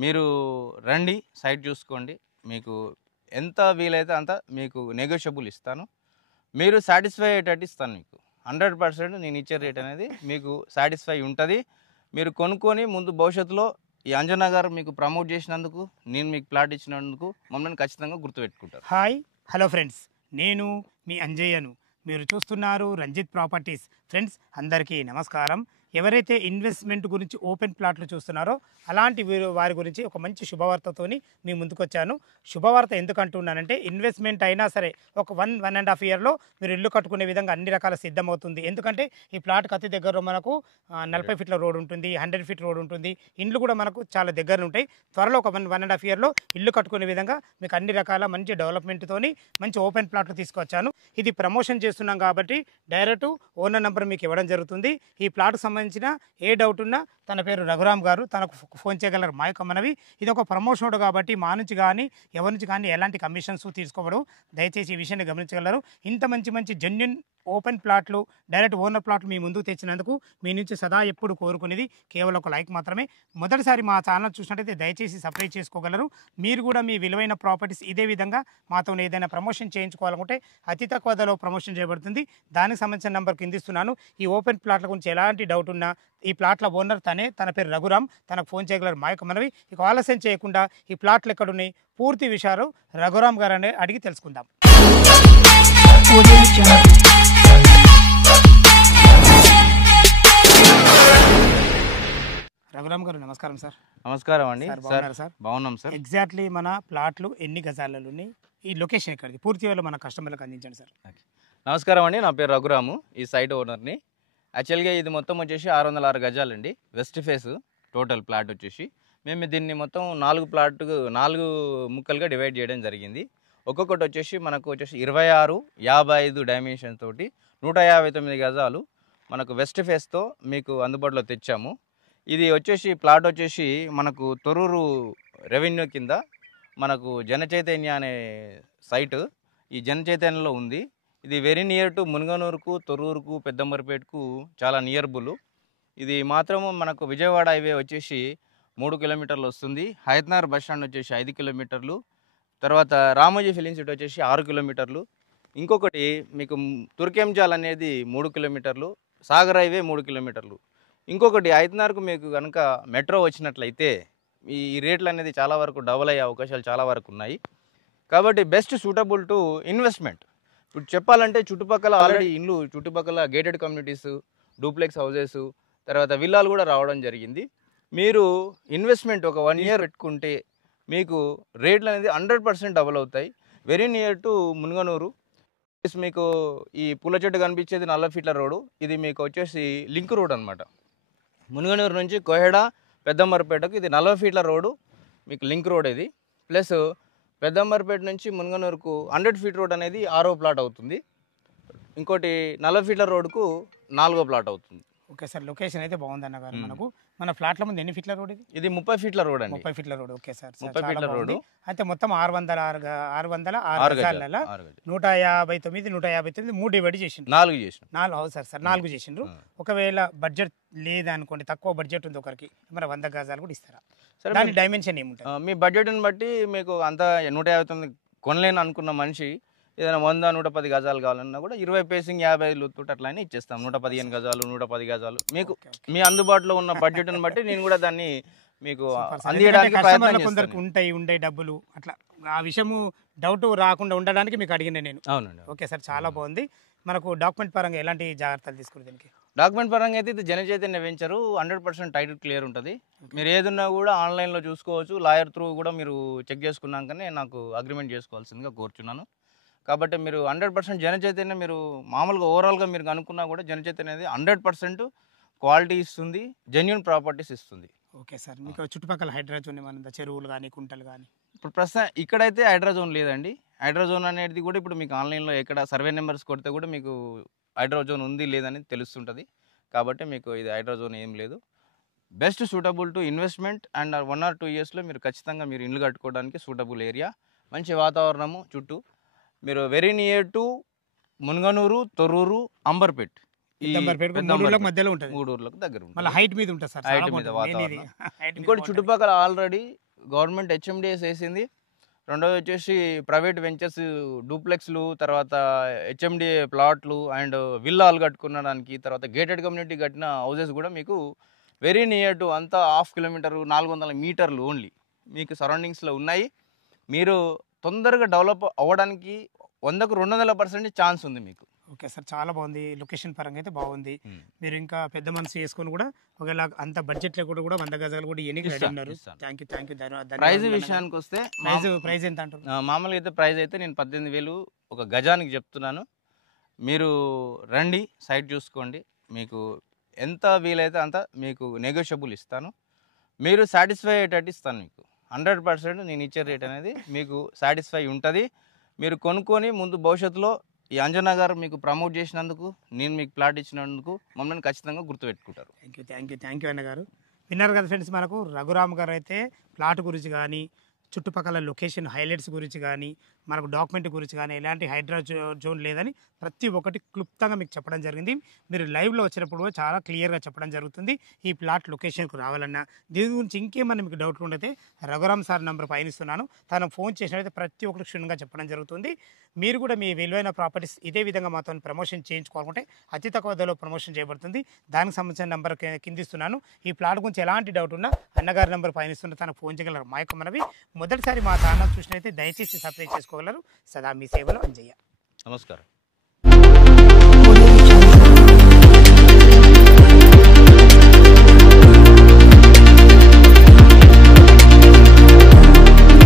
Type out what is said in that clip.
మీరు రండి, సైట్ చూసుకోండి. మీకు ఎంత వీలైతే అంత మీకు నెగోషియబుల్ ఇస్తాను. మీరు సాటిస్ఫై అయ్యేటట్టు ఇస్తాను. మీకు 100% నేను ఇచ్చే రేట్ అనేది మీకు సాటిస్ఫై ఉంటుంది. మీరు కొనుక్కొని ముందు భవిష్యత్తులో ఈ అంజనా గారు మీకు ప్రమోట్ చేసినందుకు, నేను మీకు ప్లాట్ ఇచ్చినందుకు మమ్మల్ని ఖచ్చితంగా గుర్తుపెట్టుకుంటారు. హాయ్ హలో ఫ్రెండ్స్, నేను మీ అంజయ్యను. మీరు చూస్తున్నారు రంజిత్ ప్రాపర్టీస్. ఫ్రెండ్స్ అందరికీ నమస్కారం. ఎవరైతే ఇన్వెస్ట్మెంట్ గురించి ఓపెన్ ప్లాట్లు చూస్తున్నారో అలాంటి వారి గురించి ఒక మంచి శుభవార్తతోని మీ ముందుకు వచ్చాను. శుభవార్త ఎందుకు అంటున్నానంటే, ఇన్వెస్ట్మెంట్ అయినా సరే ఒక 1.5 ఇయర్లో మీరు ఇల్లు కట్టుకునే విధంగా అన్ని రకాల సిద్ధమవుతుంది. ఎందుకంటే ఈ ప్లాట్కి అతి దగ్గరలో మనకు 40 ఫీట్ల రోడ్ ఉంటుంది, 100 ఫీట్ రోడ్ ఉంటుంది. ఇండ్లు కూడా మనకు చాలా దగ్గర ఉంటాయి. త్వరలో ఒక 1.5 ఇయర్లో ఇల్లు కట్టుకునే విధంగా మీకు అన్ని రకాల మంచి డెవలప్మెంట్తోని మంచి ఓపెన్ ప్లాట్లు తీసుకొచ్చాను. ఇది ప్రమోషన్ చేస్తున్నాం కాబట్టి డైరెక్ట్ ఓనర్ నెంబర్ మీకు ఇవ్వడం జరుగుతుంది. ఈ ప్లాట్కి సంబంధించిన ఏ డౌట్ ఉన్నా తన పేరు రఘురామ్ గారు, తనకు ఫోన్ చేయగలరు. మా యొక్క మనవి, ఇది ఒక ప్రమోషన్ కాబట్టి మా నుంచి కానీ ఎవరి నుంచి కానీ ఎలాంటి కమిషన్స్ తీసుకోవడం, దయచేసి ఈ విషయాన్ని గమనించగలరు. ఇంత మంచి జెన్యున్ ఓపెన్ ప్లాట్లు, డైరెక్ట్ ఓనర్ ప్లాట్లు మీ ముందుకు తెచ్చినందుకు మీ నుంచి సదా ఎప్పుడు కోరుకునేది కేవలం ఒక లైక్ మాత్రమే. మొదటిసారి మా ఛానల్ చూసినట్టయితే దయచేసి సబ్స్క్రైబ్ చేసుకోగలరు. మీరు కూడా మీ విలువైన ప్రాపర్టీస్ ఇదే విధంగా మాతో ఏదైనా ప్రమోషన్ చేయించుకోవాలనుకుంటే అతి తక్కువ ధరలో ప్రమోషన్ చేయబడుతుంది. దానికి సంబంధించిన నెంబర్ కింద ఇస్తున్నాను. ఈ ఓపెన్ ప్లాట్ల గురించి ఎలాంటి డౌట్ ఉన్నా ఈ ప్లాట్ల ఓనర్ తన పేరు రఘురామ్, తనకు ఫోన్ చేయగలరు. మా యొక్క మనవి, ఇక ఆలస్యం చేయకుండా ఈ ప్లాట్లు ఎక్కడున్నాయి పూర్తి విషయాలు రఘురామ్ గారు అడిగి తెలుసుకుందాం. రఘురామ్ గారు నమస్కారం సార్. నమస్కారం అండి. సార్ బాగున్నాం సార్. ఎగ్జాక్ట్లీ మన ప్లాట్లు ఎన్ని గజాలలో ఉన్నాయి, ఈ లొకేషన్ ఎక్కడిది, పూర్తి వేళ మన కస్టమర్లకు అందించండి సార్. నమస్కారం అండి, నా పేరు రఘురాము, ఈ సైట్ ఓనర్ని. యాక్చువల్గా ఇది మొత్తం వచ్చేసి 606 గజాలండి, వెస్ట్ ఫేస్ టోటల్ ప్లాట్ వచ్చేసి. మేము దీన్ని మొత్తం 4 ముక్కలుగా డివైడ్ చేయడం జరిగింది. ఒక్కొక్కటి వచ్చేసి మనకు వచ్చేసి 26, 55 డైమెన్షన్ తోటి 159 గజాలు మనకు వెస్ట్ ఫేస్తో మీకు అందుబాటులో తెచ్చాము. ఇది వచ్చేసి ప్లాట్ వచ్చేసి మనకు తొర్రూరు రెవెన్యూ కింద మనకు జనచైతన్య అనే సైటు ఈ జనచైతన్యలో ఉంది. ఇది వెరీ నియర్ టు మునగనూరుకు, తొర్రూరుకు, పెద్దంబరిపేటకు చాలా నియర్బుల్. ఇది మాత్రము మనకు విజయవాడ హైవే వచ్చేసి 3 కిలోమీటర్లు వస్తుంది. హైదరాబాద్ బస్ స్టాండ్ వచ్చేసి 5 కిలోమీటర్లు. తర్వాత రామోజీ ఫిలిం సిటీ వచ్చేసి 6 కిలోమీటర్లు. ఇంకొకటి మీకు తుర్కెంజాల్ అనేది 3 కిలోమీటర్లు, సాగర్ హైవే 3 కిలోమీటర్లు. ఇంకొకటి హైదరాబాద్కు మీకు కనుక మెట్రో వచ్చినట్లయితే ఈ రేట్లు అనేది చాలా వరకు డబుల్ అయ్యే అవకాశాలు చాలా వరకు ఉన్నాయి. కాబట్టి బెస్ట్ సూటబుల్ టు ఇన్వెస్ట్మెంట్. ఇప్పుడు చెప్పాలంటే చుట్టుపక్కల ఆల్రెడీ ఇండ్లు, చుట్టుపక్కల గేటెడ్ కమ్యూనిటీస్, డూప్లెక్స్ హౌజెస్, తర్వాత విల్లాలు కూడా రావడం జరిగింది. మీరు ఇన్వెస్ట్మెంట్ ఒక 1 ఇయర్ పెట్టుకుంటే మీకు రేట్లు అనేది 100% డబుల్ అవుతాయి. Very near to Munaganuru. మీకు ఈ పూల చెట్టు కనిపించేది 40 ఫీట్ల రోడ్డు. ఇది మీకు వచ్చేసి లింక్ రోడ్ అనమాట. మునగనూరు నుంచి కోహెడ, పెద్దంబరిపేటకు ఇది 40 ఫీట్ల రోడ్డు, మీకు లింక్ రోడ్ ఇది. ప్లస్ పెద్దంబరిపేట నుంచి మునగనూరుకు 100 ఫీట్ రోడ్ అనేది 6వ ప్లాట్ అవుతుంది. ఇంకోటి 40 ఫీట్ల రోడ్డుకు 4వ ప్లాట్ అవుతుంది. ఓకే సార్, లొకేషన్ అయితే బాగుందన్న గారు. మనకు మన ఫ్లాట్ల ముందు ఎన్ని ఫీట్ల రోడ్ ఇది? ఇది 30 ఫీట్ల రోడ్ అండి. 30 ఫీట్ల రోడ్. ఓకే సార్, 30 ఫీట్ల రోడ్డు. అయితే మొత్తం 606 గజాలలో 159 3 డివైడ్ చేసిండ్రు. 4 చేసిన 4 అవును సార్ 4 చేసిండ్రు. ఒకవేళ బడ్జెట్ లేదనుకోండి, తక్కువ బడ్జెట్ ఉంది ఒకరికి, మరి 100 గజాలు కూడా ఇస్తారా? సరే, దాని డైమెన్షన్ ఏముంటుంది? మీ బడ్జెట్ని బట్టి మీకు అంతా 159 కొనలేను అనుకున్న మనిషి ఏదైనా 100, 110 గజాలు కావాలన్నా కూడా 20 పేసింగ్ 50 తోటి అట్లా ఇచ్చేస్తాం. 115 గజాలు, 110 గజాలు మీకు మీ అందుబాటులో ఉన్న బడ్జెట్ని బట్టి నేను కూడా దాన్ని మీకు అందించడానికి ప్రయత్నం కొందరికి ఉండే డబ్బులు అట్లా ఆ విషయము డౌట్ రాకుండా ఉండడానికి మీకు అడిగిన నేను. అవునండి. ఓకే సార్, చాలా బాగుంది. మనకు డాక్యుమెంట్ పరంగా ఎలాంటి జాగ్రత్తలు తీసుకుని దీనికి? డాక్యుమెంట్ పరంగా అయితే ఇది జనచైతన్య వెంచరు 100% టైటిల్ క్లియర్ ఉంటుంది. మీరు ఏదున్నా కూడా ఆన్లైన్లో చూసుకోవచ్చు. లాయర్ త్రూ కూడా మీరు చెక్ చేసుకున్నాకనే నాకు అగ్రిమెంట్ చేసుకోవాల్సిందిగా కోరుచున్నాను. కాబట్టి మీరు 100% జనచైతన్య, మీరు మామూలుగా ఓవరాల్గా మీరు కనుక్కున్నా కూడా జనచైతన్య అనేది 100% క్వాలిటీ ఇస్తుంది, జెన్యూన్ ప్రాపర్టీస్ ఇస్తుంది. ఓకే సార్, మీకు చుట్టుపక్కల హైడ్రాజోన్ ఏమన్నా చెరువులు కానీ కుంటలు కానీ? ఇప్పుడు ప్రస్తుతం ఇక్కడైతే హైడ్రాజోన్ లేదండి. హైడ్రాజోన్ అనేది కూడా ఇప్పుడు మీకు ఆన్లైన్లో ఎక్కడ సర్వే నెంబర్స్ కొడితే కూడా మీకు హైడ్రాజోన్ ఉంది లేదని తెలుస్తుంటుంది. కాబట్టి మీకు ఇది హైడ్రాజోన్ ఏం లేదు. Best suitable to investment and 1 or 2 ఇయర్స్లో మీరు ఖచ్చితంగా మీరు ఇల్లు కట్టుకోవడానికి సూటబుల్ ఏరియా, మంచి వాతావరణము చుట్టూ. మీరు very near to Munaganuru, Thorrur, Amberpet, ఈ 3 ఊర్లకు మధ్యలో ఉంటుంది. 3 ఊర్లకు దగ్గర ఉంటుంది. మళ్ళీ హైట్ మీద ఉంటుంది సార్, హైట్ మీద వాతావరణం. ఇంకోటి చుట్టుపక్కల ఆల్రెడీ గవర్నమెంట్ హెచ్ఎండిఎస్ వేసింది. రెండోది వచ్చేసి ప్రైవేట్ వెంచర్స్ డూప్లెక్స్లు, తర్వాత హెచ్ఎండిఏ ప్లాట్లు అండ్ విల్లాలు కట్టుకునడానికి, తర్వాత గేటెడ్ కమ్యూనిటీ కట్టిన హౌసెస్ కూడా మీకు వెరీ నియర్ టు అంతా 1/2 కిలోమీటర్ 400 మీటర్లు ఓన్లీ మీకు సరౌండింగ్స్లో ఉన్నాయి. మీరు తొందరగా డెవలప్ అవ్వడానికి 100కు 200% ఛాన్స్ ఉంది మీకు. ఓకే సార్, చాలా బాగుంది. లొకేషన్ పరంగా అయితే బాగుంది. మీరు ఇంకా పెద్ద మనసు చేసుకొని కూడా ఒకవేళ అంత బడ్జెట్లో కూడా 100 గజాలు కూడా ఎన్ని రెడీ ఉన్నారు. థ్యాంక్ యూ ప్రైజ్ విషయానికి వస్తే ప్రైజ్ ఎంత అంటారు? మామూలుగా అయితే ప్రైజ్ అయితే నేను 18,000 ఒక గజానికి చెప్తున్నాను. మీరు రండి, సైట్ చూసుకోండి, మీకు ఎంత వీలైతే అంత మీకు నెగోషియబుల్ ఇస్తాను. మీరు సాటిస్ఫై అయ్యేటట్టు ఇస్తాను. మీకు 100% నేను ఇచ్చే రేట్ అనేది మీకు సాటిస్ఫై ఉంటుంది. మీరు కొనుక్కొని ముందు భవిష్యత్తులో ఈ అంజనా గారు మీకు ప్రమోట్ చేసినందుకు, నేను మీకు ప్లాట్ ఇచ్చినందుకు మమ్మల్ని ఖచ్చితంగా గుర్తుపెట్టుకుంటారు. థ్యాంక్ యూ అన్న గారు. విన్నారు కదా ఫ్రెండ్స్, మనకు రఘురామ్ గారు అయితే ప్లాట్ గురించి కానీ, చుట్టుపక్కల లొకేషన్ హైలైట్స్ గురించి కానీ, మనకు డాక్యుమెంట్ గురించి కానీ, ఎలాంటి హైడ్రా జోన్ లేదని ప్రతి ఒక్కటి క్లుప్తంగా మీకు చెప్పడం జరిగింది. మీరు లైవ్లో వచ్చినప్పుడు చాలా క్లియర్గా చెప్పడం జరుగుతుంది. ఈ ప్లాట్ లొకేషన్కు రావాలన్నా, దీని గురించి ఇంకేమన్నా మీకు డౌట్లు ఉంటే రఘురామ్ సార్ నెంబర్ పైన ఇస్తున్నాను, తను ఫోన్ చేసినట్లయితే ప్రతి ఒక్కరికి క్షుణ్ణంగా చెప్పడం జరుగుతుంది. మీరు కూడా మీ విలువైన ప్రాపర్టీస్ ఇదే విధంగా మాతో ప్రమోషన్ చేయించుకోవాలనుకుంటే అతి తక్కువ ధరలో ప్రమోషన్ చేయబడుతుంది. దానికి సంబంధించిన నెంబర్ కింద ఇస్తున్నాను. ఈ ప్లాట్ గురించి ఎలాంటి డౌట్ ఉన్నా అన్నగారి నెంబర్ పైన ఇస్తున్నా, తనకు ఫోన్ చేయగలరు. మా యొక్క మనవి, మొదటిసారి మా ఛానల్ చూసినట్లయితే దయచేసి సబ్స్క్రైబ్ చేసుకోగలరు. సదా మీ సేవలో అంజయ్య. నమస్కారం.